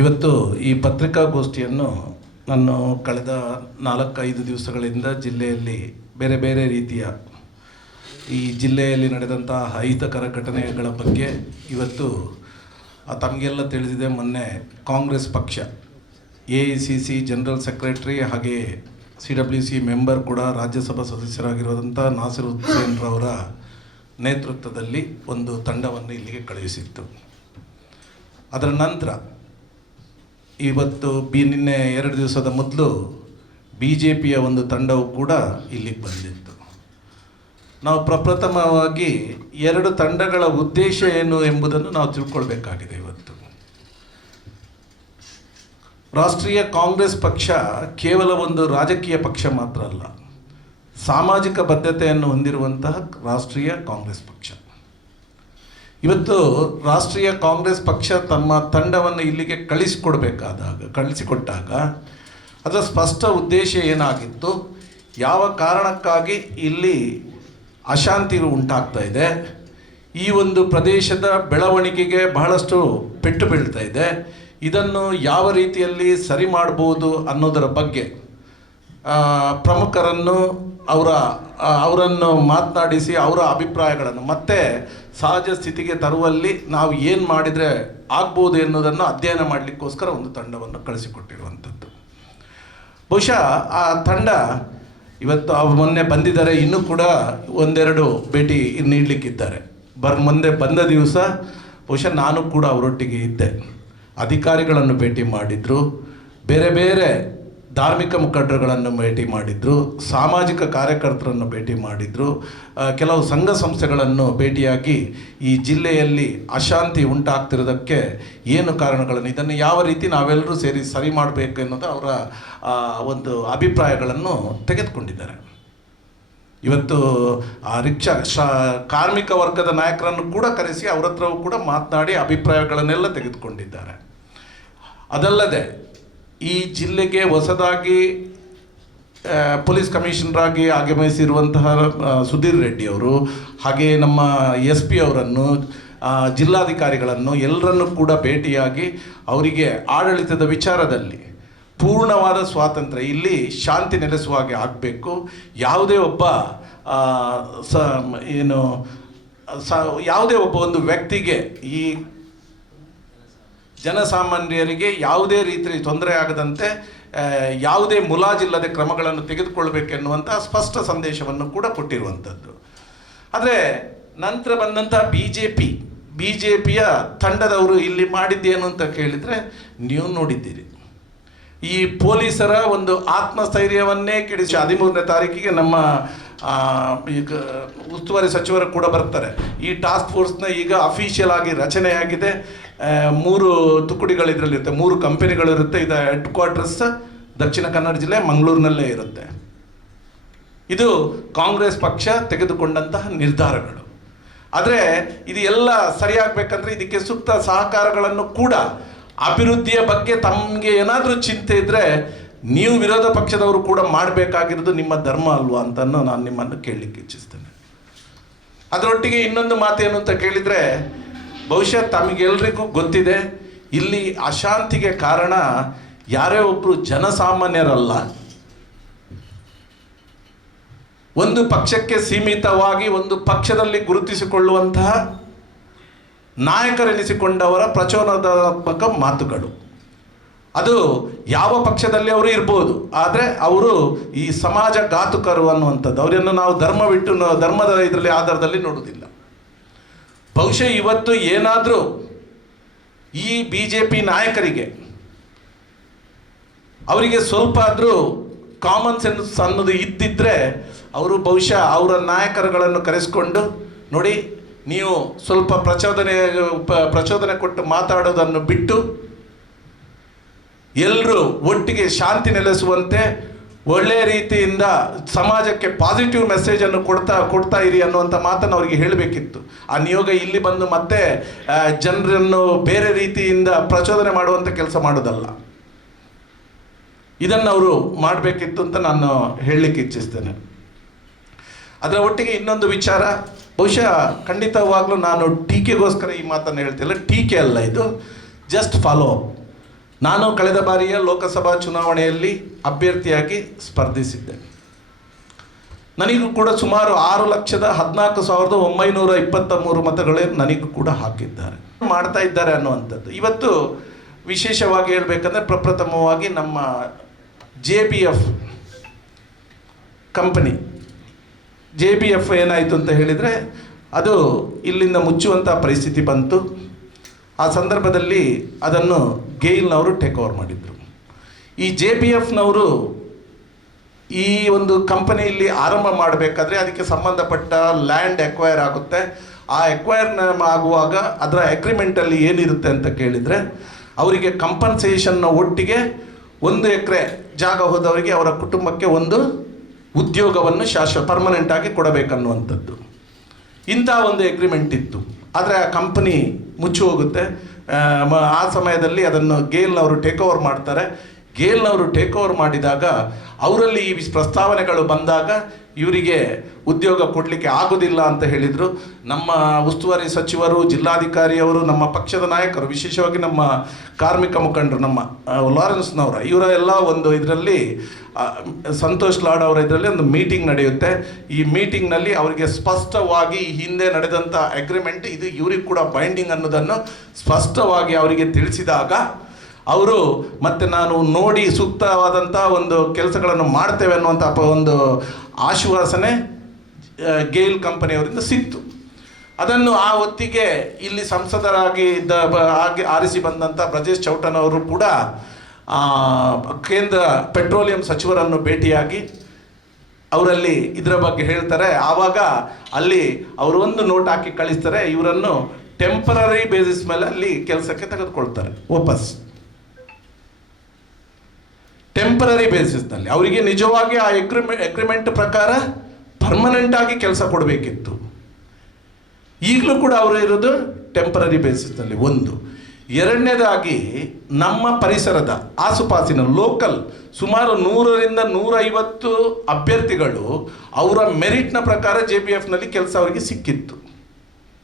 ಇವತ್ತು ಈ ಪತ್ರಿಕಾಗೋಷ್ಠಿಯನ್ನು ನಾನು ಕಳೆದ 4-5 ದಿವಸಗಳಿಂದ ಜಿಲ್ಲೆಯಲ್ಲಿ ಬೇರೆ ಬೇರೆ ರೀತಿಯ ಈ ಜಿಲ್ಲೆಯಲ್ಲಿ ನಡೆದಂಥ ಅಹಿತಕರ ಘಟನೆಗಳ ಬಗ್ಗೆ ಇವತ್ತು ತಮಗೆಲ್ಲ ತಿಳಿದಿದೆ. ಮೊನ್ನೆ ಕಾಂಗ್ರೆಸ್ ಪಕ್ಷ AICC ಜನರಲ್ ಸೆಕ್ರೆಟರಿ ಹಾಗೆ CWC ಮೆಂಬರ್ ಕೂಡ ರಾಜ್ಯಸಭಾ ಸದಸ್ಯರಾಗಿರೋದಂಥ ನಾಸಿರ್ ಹುಸೇನ್ ರವರ ನೇತೃತ್ವದಲ್ಲಿ ಒಂದು ತಂಡವನ್ನು ಇಲ್ಲಿಗೆ ಕಳುಹಿಸಿತ್ತು. ಅದರ ನಂತರ ಇವತ್ತು ನಿನ್ನೆ 2 ದಿವಸದ ಮೊದಲು BJPಯ ಒಂದು ತಂಡವು ಕೂಡ ಇಲ್ಲಿಗೆ ಬಂದಿತ್ತು. ನಾವು ಪ್ರಪ್ರಥಮವಾಗಿ 2 ತಂಡಗಳ ಉದ್ದೇಶ ಏನು ಎಂಬುದನ್ನು ನಾವು ತಿಳ್ಕೊಳ್ಬೇಕಾಗಿದೆ. ಇವತ್ತು ರಾಷ್ಟ್ರೀಯ ಕಾಂಗ್ರೆಸ್ ಪಕ್ಷ ಕೇವಲ ಒಂದು ರಾಜಕೀಯ ಪಕ್ಷ ಮಾತ್ರ ಅಲ್ಲ, ಸಾಮಾಜಿಕ ಬದ್ಧತೆಯನ್ನು ಹೊಂದಿರುವಂತಹ ರಾಷ್ಟ್ರೀಯ ಕಾಂಗ್ರೆಸ್ ಪಕ್ಷ. ಇವತ್ತು ರಾಷ್ಟ್ರೀಯ ಕಾಂಗ್ರೆಸ್ ಪಕ್ಷ ತಮ್ಮ ತಂಡವನ್ನು ಇಲ್ಲಿಗೆ ಕಳಿಸಿಕೊಟ್ಟಾಗ ಅದರ ಸ್ಪಷ್ಟ ಉದ್ದೇಶ ಏನಾಗಿತ್ತು, ಯಾವ ಕಾರಣಕ್ಕಾಗಿ ಇಲ್ಲಿ ಅಶಾಂತಿ ಉಂಟಾಗ್ತಾ ಇದೆ, ಈ ಒಂದು ಪ್ರದೇಶದ ಬೆಳವಣಿಗೆಗೆ ಬಹಳಷ್ಟು ಪೆಟ್ಟು ಬೀಳ್ತಾ ಇದೆ, ಇದನ್ನು ಯಾವ ರೀತಿಯಲ್ಲಿ ಸರಿ ಮಾಡ್ಬೋದು ಅನ್ನೋದರ ಬಗ್ಗೆ ಪ್ರಮುಖರನ್ನು ಅವರನ್ನು ಮಾತನಾಡಿಸಿ ಅವರ ಅಭಿಪ್ರಾಯಗಳನ್ನು ಮತ್ತೆ ಸಹಜ ಸ್ಥಿತಿಗೆ ತರುವಲ್ಲಿ ನಾವು ಏನು ಮಾಡಿದರೆ ಆಗ್ಬೋದು ಎನ್ನುವುದನ್ನು ಅಧ್ಯಯನ ಮಾಡಲಿಕ್ಕೋಸ್ಕರ ಒಂದು ತಂಡವನ್ನು ಕಳಿಸಿಕೊಟ್ಟಿರುವಂಥದ್ದು. ಬಹುಶಃ ಆ ತಂಡ ಇವತ್ತು ಮೊನ್ನೆ ಬಂದಿದ್ದಾರೆ, ಇನ್ನೂ ಕೂಡ 1-2 ಭೇಟಿ ನೀಡಲಿಕ್ಕಿದ್ದಾರೆ. ಮುಂದೆ ಬಂದ ದಿವಸ ಬಹುಶಃ ನಾನು ಕೂಡ ಅವರೊಟ್ಟಿಗೆ ಇದ್ದೆ. ಅಧಿಕಾರಿಗಳನ್ನು ಭೇಟಿ ಮಾಡಿದರು, ಬೇರೆ ಬೇರೆ ಧಾರ್ಮಿಕ ಮುಖಂಡರುಗಳನ್ನು ಭೇಟಿ ಮಾಡಿದರು, ಸಾಮಾಜಿಕ ಕಾರ್ಯಕರ್ತರನ್ನು ಭೇಟಿ ಮಾಡಿದರು, ಕೆಲವು ಸಂಘ ಸಂಸ್ಥೆಗಳನ್ನು ಭೇಟಿಯಾಗಿ ಈ ಜಿಲ್ಲೆಯಲ್ಲಿ ಅಶಾಂತಿ ಉಂಟಾಗ್ತಿರೋದಕ್ಕೆ ಏನು ಕಾರಣಗಳನ್ನು, ಇದನ್ನು ಯಾವ ರೀತಿ ನಾವೆಲ್ಲರೂ ಸೇರಿ ಸರಿ ಮಾಡಬೇಕು ಎನ್ನುವುದು ಅವರ ಒಂದು ಅಭಿಪ್ರಾಯಗಳನ್ನು ತೆಗೆದುಕೊಂಡಿದ್ದಾರೆ. ಇವತ್ತು ಕಾರ್ಮಿಕ ವರ್ಗದ ನಾಯಕರನ್ನು ಕೂಡ ಕರೆಸಿ ಅವರ ಹತ್ರವೂ ಕೂಡ ಮಾತನಾಡಿ ಅಭಿಪ್ರಾಯಗಳನ್ನೆಲ್ಲ ತೆಗೆದುಕೊಂಡಿದ್ದಾರೆ. ಅದಲ್ಲದೆ ಈ ಜಿಲ್ಲೆಗೆ ಹೊಸದಾಗಿ ಪೊಲೀಸ್ ಕಮಿಷನರಾಗಿ ಆಗಮಿಸಿರುವಂತಹ ಸುಧೀರ್ ರೆಡ್ಡಿ ಅವರು ಹಾಗೆ ನಮ್ಮ SP ಅವರನ್ನು, ಜಿಲ್ಲಾಧಿಕಾರಿಗಳನ್ನು ಎಲ್ಲರನ್ನೂ ಕೂಡ ಭೇಟಿಯಾಗಿ ಅವರಿಗೆ ಆಡಳಿತದ ವಿಚಾರದಲ್ಲಿ ಪೂರ್ಣವಾದ ಸ್ವಾತಂತ್ರ್ಯ, ಇಲ್ಲಿ ಶಾಂತಿ ನೆಲೆಸುವ ಹಾಗೆ ಆಗಬೇಕು, ಯಾವುದೇ ಒಬ್ಬ ಯಾವುದೇ ಒಬ್ಬ ಒಂದು ವ್ಯಕ್ತಿಗೆ, ಈ ಜನಸಾಮಾನ್ಯರಿಗೆ ಯಾವುದೇ ರೀತಿ ತೊಂದರೆ ಆಗದಂತೆ ಯಾವುದೇ ಮುಲಾಜಿಲ್ಲದೆ ಕ್ರಮಗಳನ್ನು ತೆಗೆದುಕೊಳ್ಬೇಕೆನ್ನುವಂಥ ಸ್ಪಷ್ಟ ಸಂದೇಶವನ್ನು ಕೂಡ ಕೊಟ್ಟಿರುವಂಥದ್ದು. ಆದರೆ ನಂತರ ಬಂದಂಥ BJPಯ ತಂಡದವರು ಇಲ್ಲಿ ಮಾಡಿದ್ದೇನು ಅಂತ ಕೇಳಿದರೆ, ನೀವು ನೋಡಿದ್ದೀರಿ, ಈ ಪೊಲೀಸರ ಒಂದು ಆತ್ಮಸ್ಥೈರ್ಯವನ್ನೇ ಕೆಡಿಸಿ 13ನೇ ತಾರೀಕಿಗೆ ನಮ್ಮ ಈಗ ಉಸ್ತುವಾರಿ ಸಚಿವರು ಕೂಡ ಬರ್ತಾರೆ. ಈ ಟಾಸ್ಕ್ ಫೋರ್ಸ್ನ ಈಗ ಅಫಿಷಿಯಲ್ ಆಗಿ ರಚನೆಯಾಗಿದೆ. 3 ತುಕಡಿಗಳು ಇದರಲ್ಲಿರುತ್ತೆ, 3 ಕಂಪನಿಗಳಿರುತ್ತೆ. ಇದು ಹೆಡ್ ಕ್ವಾರ್ಟರ್ಸ್ ದಕ್ಷಿಣ ಕನ್ನಡ ಜಿಲ್ಲೆ ಮಂಗಳೂರಿನಲ್ಲೇ ಇರುತ್ತೆ. ಇದು ಕಾಂಗ್ರೆಸ್ ಪಕ್ಷ ತೆಗೆದುಕೊಂಡಂತಹ ನಿರ್ಧಾರಗಳು. ಆದರೆ ಇದು ಎಲ್ಲ ಸರಿಯಾಗಬೇಕಂದ್ರೆ ಇದಕ್ಕೆ ಸೂಕ್ತ ಸಹಕಾರಗಳನ್ನು ಕೂಡ, ಅಭಿವೃದ್ಧಿಯ ಬಗ್ಗೆ ತಮಗೆ ಏನಾದರೂ ಚಿಂತೆ ಇದ್ದರೆ ನೀವು ವಿರೋಧ ಪಕ್ಷದವರು ಕೂಡ ಮಾಡಬೇಕಾಗಿರೋದು ನಿಮ್ಮ ಧರ್ಮ ಅಲ್ವಾ ಅಂತ ನಾನು ನಿಮ್ಮನ್ನು ಕೇಳಲಿಕ್ಕೆ ಇಚ್ಛಿಸ್ತೇನೆ. ಅದರೊಟ್ಟಿಗೆ ಇನ್ನೊಂದು ಮಾತೇನು ಅಂತ ಕೇಳಿದರೆ, ಬಹುಶಃ ತಮಗೆಲ್ಲರಿಗೂ ಗೊತ್ತಿದೆ, ಇಲ್ಲಿ ಅಶಾಂತಿಗೆ ಕಾರಣ ಯಾರೇ ಒಬ್ಬರು ಜನಸಾಮಾನ್ಯರಲ್ಲ, ಒಂದು ಪಕ್ಷಕ್ಕೆ ಸೀಮಿತವಾಗಿ ಒಂದು ಪಕ್ಷದಲ್ಲಿ ಗುರುತಿಸಿಕೊಳ್ಳುವಂತಹ ನಾಯಕರೆನಿಸಿಕೊಂಡವರ ಪ್ರಚೋದನಾತ್ಮಕ ಮಾತುಗಳು. ಅದು ಯಾವ ಪಕ್ಷದಲ್ಲಿ ಅವರು ಇರ್ಬೋದು, ಆದರೆ ಅವರು ಈ ಸಮಾಜ ಘಾತುಕರು ಅನ್ನುವಂಥದ್ದು, ಅವರನ್ನು ನಾವು ಧರ್ಮದ ಇದರಲ್ಲಿ ಆಧಾರದಲ್ಲಿ ನೋಡುವುದಿಲ್ಲ. ಬಹುಶಃ ಇವತ್ತು ಏನಾದರೂ ಈ BJP ನಾಯಕರಿಗೆ ಅವರಿಗೆ ಸ್ವಲ್ಪ ಆದರೂ ಕಾಮನ್ ಸೆನ್ಸ್ ಅನ್ನೋದು ಇದ್ದಿದ್ದರೆ ಅವರು ಬಹುಶಃ ಅವರ ನಾಯಕರುಗಳನ್ನು ಕರೆಸಿಕೊಂಡು, ನೋಡಿ ನೀವು ಸ್ವಲ್ಪ ಪ್ರಚೋದನೆ ಕೊಟ್ಟು ಮಾತಾಡೋದನ್ನು ಬಿಟ್ಟು ಎಲ್ಲರೂ ಒಟ್ಟಿಗೆ ಶಾಂತಿ ನೆಲೆಸುವಂತೆ ಒಳ್ಳೆಯ ರೀತಿಯಿಂದ ಸಮಾಜಕ್ಕೆ ಪಾಸಿಟಿವ್ ಮೆಸೇಜನ್ನು ಕೊಡ್ತಾ ಇರಿ ಅನ್ನುವಂಥ ಮಾತನ್ನು ಅವರಿಗೆ ಹೇಳಬೇಕಿತ್ತು. ಆ ನಿಯೋಗ ಇಲ್ಲಿ ಬಂದು ಮತ್ತೆ ಜನರನ್ನು ಬೇರೆ ರೀತಿಯಿಂದ ಪ್ರಚೋದನೆ ಮಾಡುವಂಥ ಕೆಲಸ ಮಾಡೋದಲ್ಲ, ಇದನ್ನು ಅವರು ಮಾಡಬೇಕಿತ್ತು ಅಂತ ನಾನು ಹೇಳಲಿಕ್ಕೆ ಇಚ್ಛಿಸ್ತೇನೆ. ಅದರ ಒಟ್ಟಿಗೆ ಇನ್ನೊಂದು ವಿಚಾರ, ಬಹುಶಃ ಖಂಡಿತವಾಗ್ಲೂ ನಾನು ಟೀಕೆಗೋಸ್ಕರ ಈ ಮಾತನ್ನು ಹೇಳ್ತಿಲ್ಲ, ಟೀಕೆ ಅಲ್ಲ ಇದು, ಜಸ್ಟ್ ಫಾಲೋ ಅಪ್. ನಾನು ಕಳೆದ ಬಾರಿಯ ಲೋಕಸಭಾ ಚುನಾವಣೆಯಲ್ಲಿ ಅಭ್ಯರ್ಥಿಯಾಗಿ ಸ್ಪರ್ಧಿಸಿದ್ದೆ. ನನಗೂ ಕೂಡ ಸುಮಾರು 6,14,923 ಮತಗಳೇ ನನಗೂ ಕೂಡ ಹಾಕಿದ್ದಾರೆ, ಮಾಡ್ತಾ ಇದ್ದಾರೆ ಅನ್ನುವಂಥದ್ದು. ಇವತ್ತು ವಿಶೇಷವಾಗಿ ಹೇಳಬೇಕಂದ್ರೆ ಪ್ರಪ್ರಥಮವಾಗಿ ನಮ್ಮ JBF ಕಂಪನಿ, JBF ಏನಾಯಿತು ಅಂತ ಹೇಳಿದರೆ ಅದು ಇಲ್ಲಿಂದ ಮುಚ್ಚುವಂಥ ಪರಿಸ್ಥಿತಿ ಬಂತು. ಆ ಸಂದರ್ಭದಲ್ಲಿ ಅದನ್ನು ಗೇಲ್ನವರು ಟೇಕ್ ಓವರ್ ಮಾಡಿದರು. ಈ JBFನವರು ಈ ಒಂದು ಕಂಪನಿಯಲ್ಲಿ ಆರಂಭ ಮಾಡಬೇಕಾದ್ರೆ ಅದಕ್ಕೆ ಸಂಬಂಧಪಟ್ಟ ಲ್ಯಾಂಡ್ ಎಕ್ವೈರ್ ಆಗುತ್ತೆ. ಆ ಎಕ್ವೈರ್ ಆಗುವಾಗ ಅದರ ಅಗ್ರಿಮೆಂಟಲ್ಲಿ ಏನಿರುತ್ತೆ ಅಂತ ಕೇಳಿದರೆ ಅವರಿಗೆ ಕಂಪನ್ಸೇಷನ್ನ ಒಟ್ಟಿಗೆ 1 ಎಕರೆ ಜಾಗ ಹೋದವರಿಗೆ ಅವರ ಕುಟುಂಬಕ್ಕೆ ಒಂದು ಉದ್ಯೋಗವನ್ನು ಪರ್ಮನೆಂಟಾಗಿ ಕೊಡಬೇಕನ್ನುವಂಥದ್ದು ಇಂಥ ಒಂದು ಅಗ್ರಿಮೆಂಟ್ ಇತ್ತು. ಆದರೆ ಆ ಕಂಪನಿ ಮುಚ್ಚಿ ಹೋಗುತ್ತೆ. ಆ ಸಮಯದಲ್ಲಿ ಅದನ್ನು ಗೇಲ್ನವರು ಟೇಕ್ ಓವರ್ ಮಾಡ್ತಾರೆ. ಗೇಲ್ನವರು ಟೇಕ್ ಓವರ್ ಮಾಡಿದಾಗ ಅವರಲ್ಲಿ ಈ ಪ್ರಸ್ತಾವನೆಗಳು ಬಂದಾಗ ಇವರಿಗೆ ಉದ್ಯೋಗ ಕೊಡಲಿಕ್ಕೆ ಆಗೋದಿಲ್ಲ ಅಂತ ಹೇಳಿದರು. ನಮ್ಮ ಉಸ್ತುವಾರಿ ಸಚಿವರು, ಜಿಲ್ಲಾಧಿಕಾರಿಯವರು, ನಮ್ಮ ಪಕ್ಷದ ನಾಯಕರು, ವಿಶೇಷವಾಗಿ ನಮ್ಮ ಕಾರ್ಮಿಕ ಮುಖಂಡರು, ನಮ್ಮ ಲಾರೆನ್ಸ್ನವರ ಇವರ ಎಲ್ಲ ಒಂದು ಇದರಲ್ಲಿ ಸಂತೋಷ್ ಲಾಡ್ ಅವರ ಇದರಲ್ಲಿ ಒಂದು ಮೀಟಿಂಗ್ ನಡೆಯುತ್ತೆ. ಈ ಮೀಟಿಂಗ್ನಲ್ಲಿ ಅವರಿಗೆ ಸ್ಪಷ್ಟವಾಗಿ ಹಿಂದೆ ನಡೆದಂಥ ಅಗ್ರಿಮೆಂಟ್ ಇದು ಇವ್ರಿಗೆ ಕೂಡ ಬೈಂಡಿಂಗ್ ಅನ್ನೋದನ್ನು ಸ್ಪಷ್ಟವಾಗಿ ಅವರಿಗೆ ತಿಳಿಸಿದಾಗ ಅವರು ಮತ್ತೆ ನಾನು ನೋಡಿ ಸೂಕ್ತವಾದಂಥ ಒಂದು ಕೆಲಸಗಳನ್ನು ಮಾಡ್ತೇವೆ ಅನ್ನುವಂಥ ಒಂದು ಆಶ್ವಾಸನೆ ಗೇಲ್ ಕಂಪನಿಯವರಿಂದ ಸಿಕ್ತು. ಅದನ್ನು ಆ ಹೊತ್ತಿಗೆ ಇಲ್ಲಿ ಸಂಸದರಾಗಿ ಆರಿಸಿ ಬಂದಂಥ ಬ್ರಜೇಶ್ ಚೌಟನ್ ಅವರು ಕೂಡ ಕೇಂದ್ರ ಪೆಟ್ರೋಲಿಯಂ ಸಚಿವರನ್ನು ಭೇಟಿಯಾಗಿ ಅವರಲ್ಲಿ ಇದರ ಬಗ್ಗೆ ಹೇಳ್ತಾರೆ. ಆವಾಗ ಅಲ್ಲಿ ಅವರು ಒಂದು ನೋಟ್ ಹಾಕಿ ಕಳಿಸ್ತಾರೆ, ಇವರನ್ನು ಟೆಂಪರರಿ ಬೇಸಿಸ್ ಮೇಲೆ ಅಲ್ಲಿ ಕೆಲಸಕ್ಕೆ ತೆಗೆದುಕೊಳ್ತಾರೆ ವಾಪಸ್. ಟೆಂಪರರಿ ಬೇಸಿಸ್ನಲ್ಲಿ ಅವರಿಗೆ ನಿಜವಾಗಿ ಆ ಅಗ್ರಿಮೆಂಟ್ ಪ್ರಕಾರ ಪರ್ಮನೆಂಟ್ ಆಗಿ ಕೆಲಸ ಕೊಡಬೇಕಿತ್ತು. ಈಗಲೂ ಕೂಡ ಅವರು ಇರೋದು ಟೆಂಪರರಿ ಬೇಸಿಸ್ನಲ್ಲಿ. ಒಂದು. ಎರಡನೇದಾಗಿ ನಮ್ಮ ಪರಿಸರದ ಆಸುಪಾಸಿನ ಲೋಕಲ್ ಸುಮಾರು 100ರಿಂದ 150 ಅಭ್ಯರ್ಥಿಗಳು ಅವರ ಮೆರಿಟ್ನ ಪ್ರಕಾರ JBFನಲ್ಲಿ ಕೆಲಸ ಅವರಿಗೆ ಸಿಕ್ಕಿತ್ತು.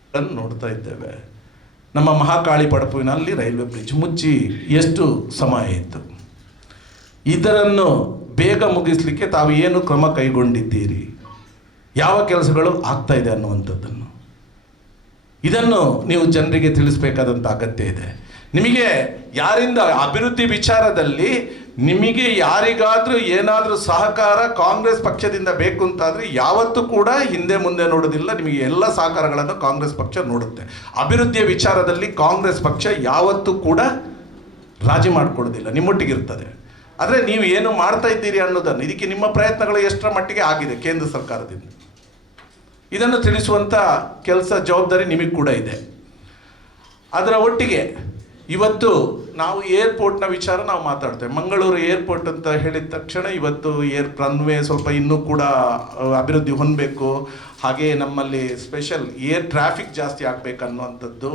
ಅದನ್ನು ನೋಡ್ತಾ ಇದ್ದೇವೆ. ನಮ್ಮ ಮಹಾಕಾಳಿ ಪಡಪುವಿನಲ್ಲಿ ರೈಲ್ವೆ ಬ್ರಿಡ್ಜ್ ಮುಚ್ಚಿ ಎಷ್ಟು ಸಮಯ ಇತ್ತು. ಇದನ್ನು ಬೇಗ ಮುಗಿಸಲಿಕ್ಕೆ ತಾವು ಏನು ಕ್ರಮ ಕೈಗೊಂಡಿದ್ದೀರಿ, ಯಾವ ಕೆಲಸಗಳು ಆಗ್ತಾ ಇದೆ ಅನ್ನುವಂಥದ್ದನ್ನು ಇದನ್ನು ನೀವು ಜನರಿಗೆ ತಿಳಿಸಬೇಕಾದಂಥ ಅಗತ್ಯ ಇದೆ. ನಿಮಗೆ ಯಾರಿಂದ ಅಭಿವೃದ್ಧಿ ವಿಚಾರದಲ್ಲಿ ನಿಮಗೆ ಯಾರಿಗಾದರೂ ಏನಾದರೂ ಸಹಕಾರ ಕಾಂಗ್ರೆಸ್ ಪಕ್ಷದಿಂದ ಬೇಕು ಅಂತಾದರೆ ಯಾವತ್ತೂ ಕೂಡ ಹಿಂದೆ ಮುಂದೆ ನೋಡೋದಿಲ್ಲ. ನಿಮಗೆ ಎಲ್ಲ ಸಹಕಾರಗಳನ್ನು ಕಾಂಗ್ರೆಸ್ ಪಕ್ಷ ನೋಡುತ್ತೆ. ಅಭಿವೃದ್ಧಿಯ ವಿಚಾರದಲ್ಲಿ ಕಾಂಗ್ರೆಸ್ ಪಕ್ಷ ಯಾವತ್ತೂ ಕೂಡ ರಾಜಿ ಮಾಡಿಕೊಡೋದಿಲ್ಲ, ನಿಮ್ಮೊಟ್ಟಿಗಿರ್ತದೆ. ಆದರೆ ನೀವು ಏನು ಮಾಡ್ತಾ ಇದ್ದೀರಿ ಅನ್ನೋದನ್ನು, ಇದಕ್ಕೆ ನಿಮ್ಮ ಪ್ರಯತ್ನಗಳು ಎಷ್ಟರ ಮಟ್ಟಿಗೆ ಆಗಿದೆ ಕೇಂದ್ರ ಸರ್ಕಾರದಿಂದ, ಇದನ್ನು ತಿಳಿಸುವಂಥ ಕೆಲಸ ಜವಾಬ್ದಾರಿ ನಿಮಗೆ ಕೂಡ ಇದೆ. ಅದರ ಒಟ್ಟಿಗೆ ಇವತ್ತು ನಾವು ಏರ್ಪೋರ್ಟ್ನ ವಿಚಾರ ನಾವು ಮಾತಾಡ್ತೇವೆ. ಮಂಗಳೂರು ಏರ್ಪೋರ್ಟ್ ಅಂತ ಹೇಳಿದ ತಕ್ಷಣ ಇವತ್ತು ರನ್ವೇ ಸ್ವಲ್ಪ ಇನ್ನೂ ಕೂಡ ಅಭಿವೃದ್ಧಿ ಹೊಂದಬೇಕು, ಹಾಗೆ ನಮ್ಮಲ್ಲಿ ಸ್ಪೆಷಲ್ ಏರ್ ಟ್ರಾಫಿಕ್ ಜಾಸ್ತಿ ಆಗಬೇಕನ್ನುವಂಥದ್ದು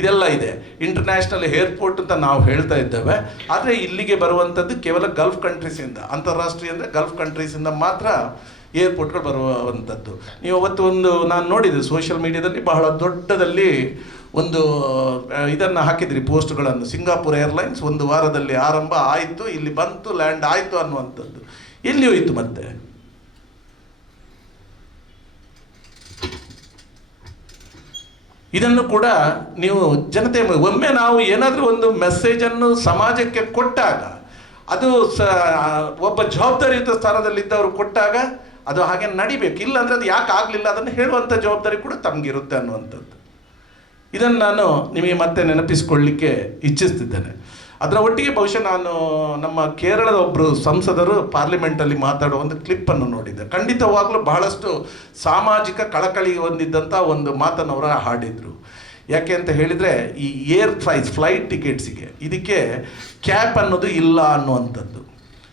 ಇದೆಲ್ಲ ಇದೆ. ಇಂಟರ್ನ್ಯಾಷನಲ್ ಏರ್ಪೋರ್ಟ್ ಅಂತ ನಾವು ಹೇಳ್ತಾ ಇದ್ದೇವೆ. ಆದರೆ ಇಲ್ಲಿಗೆ ಬರುವಂಥದ್ದು ಕೇವಲ ಗಲ್ಫ್ ಕಂಟ್ರೀಸಿಂದ, ಅಂತಾರಾಷ್ಟ್ರೀಯ ಅಂದರೆ ಗಲ್ಫ್ ಕಂಟ್ರೀಸಿಂದ ಮಾತ್ರ ಏರ್ಪೋರ್ಟ್ಗಳು ಬರುವಂಥದ್ದು. ನೀವು ಅವತ್ತು ನಾನು ನೋಡಿದೆ ಸೋಷಿಯಲ್ ಮೀಡಿಯಾದಲ್ಲಿ ಬಹಳ ದೊಡ್ಡದಲ್ಲಿ ಒಂದು ಇದನ್ನು ಹಾಕಿದ್ರಿ, ಪೋಸ್ಟ್ಗಳನ್ನು. ಸಿಂಗಾಪುರ್ ಏರ್ಲೈನ್ಸ್ 1 ವಾರದಲ್ಲಿ ಆರಂಭ ಆಯಿತು, ಇಲ್ಲಿ ಬಂತು, ಲ್ಯಾಂಡ್ ಆಯಿತು ಅನ್ನುವಂಥದ್ದು. ಎಲ್ಲಿ ಹೋಯಿತು ಮತ್ತೆ? ಇದನ್ನು ಕೂಡ ನೀವು ಜನತೆ ಒಮ್ಮೆ ನಾವು ಏನಾದರೂ ಒಂದು ಮೆಸೇಜನ್ನು ಸಮಾಜಕ್ಕೆ ಕೊಟ್ಟಾಗ, ಅದು ಒಬ್ಬ ಜವಾಬ್ದಾರಿಯುತ ಸ್ಥಾನದಲ್ಲಿದ್ದವರು ಕೊಟ್ಟಾಗ ಅದು ಹಾಗೆ ನಡಿಬೇಕು. ಇಲ್ಲಾಂದರೆ ಅದು ಯಾಕೆ ಆಗಲಿಲ್ಲ ಅದನ್ನು ಹೇಳುವಂಥ ಜವಾಬ್ದಾರಿ ಕೂಡ ತಮಗಿರುತ್ತೆ ಅನ್ನುವಂಥದ್ದು. ಇದನ್ನು ನಾನು ನಿಮಗೆ ಮತ್ತೆ ನೆನಪಿಸಿಕೊಳ್ಳಲಿಕ್ಕೆ ಇಚ್ಛಿಸ್ತಿದ್ದೇನೆ. ಅದರ ಒಟ್ಟಿಗೆ ಬಹುಶಃ ನಾನು ನಮ್ಮ ಕೇರಳದ ಒಬ್ಬರು ಸಂಸದರು ಪಾರ್ಲಿಮೆಂಟಲ್ಲಿ ಮಾತಾಡೋ ಒಂದು ಕ್ಲಿಪ್ಪನ್ನು ನೋಡಿದ್ದೆ. ಖಂಡಿತವಾಗಲೂ ಬಹಳಷ್ಟು ಸಾಮಾಜಿಕ ಕಳಕಳಿ ಹೊಂದಿದ್ದಂಥ ಒಂದು ಮಾತನ್ನು ಅವರು ಹಾಡಿದರು. ಯಾಕೆ ಅಂತ ಹೇಳಿದರೆ, ಈ ಫ್ಲೈಟ್ ಟಿಕೆಟ್ಸಿಗೆ ಇದಕ್ಕೆ ಕ್ಯಾಪ್ ಅನ್ನೋದು ಇಲ್ಲ ಅನ್ನುವಂಥದ್ದು.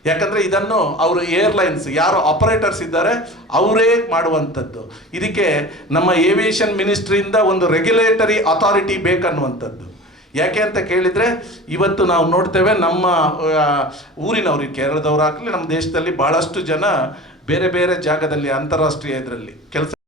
ಯಾಕಂದರೆ ಇದನ್ನು ಅವರು ಏರ್ಲೈನ್ಸ್ ಯಾರು ಆಪರೇಟರ್ಸ್ ಇದ್ದಾರೆ ಅವರೇ ಮಾಡುವಂಥದ್ದು. ಇದಕ್ಕೆ ನಮ್ಮ ಏವಿಯೇಷನ್ ಮಿನಿಸ್ಟ್ರಿಯಿಂದ ಒಂದು ರೆಗ್ಯುಲೇಟರಿ ಅಥಾರಿಟಿ ಬೇಕನ್ನುವಂಥದ್ದು. ಯಾಕೆ ಅಂತ ಕೇಳಿದರೆ, ಇವತ್ತು ನಾವು ನೋಡ್ತೇವೆ ನಮ್ಮ ಊರಿನವರು, ಕೇರಳದವರಾಗಲಿ ನಮ್ಮ ದೇಶದಲ್ಲಿ ಭಾಳಷ್ಟು ಜನ ಬೇರೆ ಬೇರೆ ಜಾಗದಲ್ಲಿ ಅಂತಾರಾಷ್ಟ್ರೀಯ ಇದರಲ್ಲಿ ಕೆಲಸ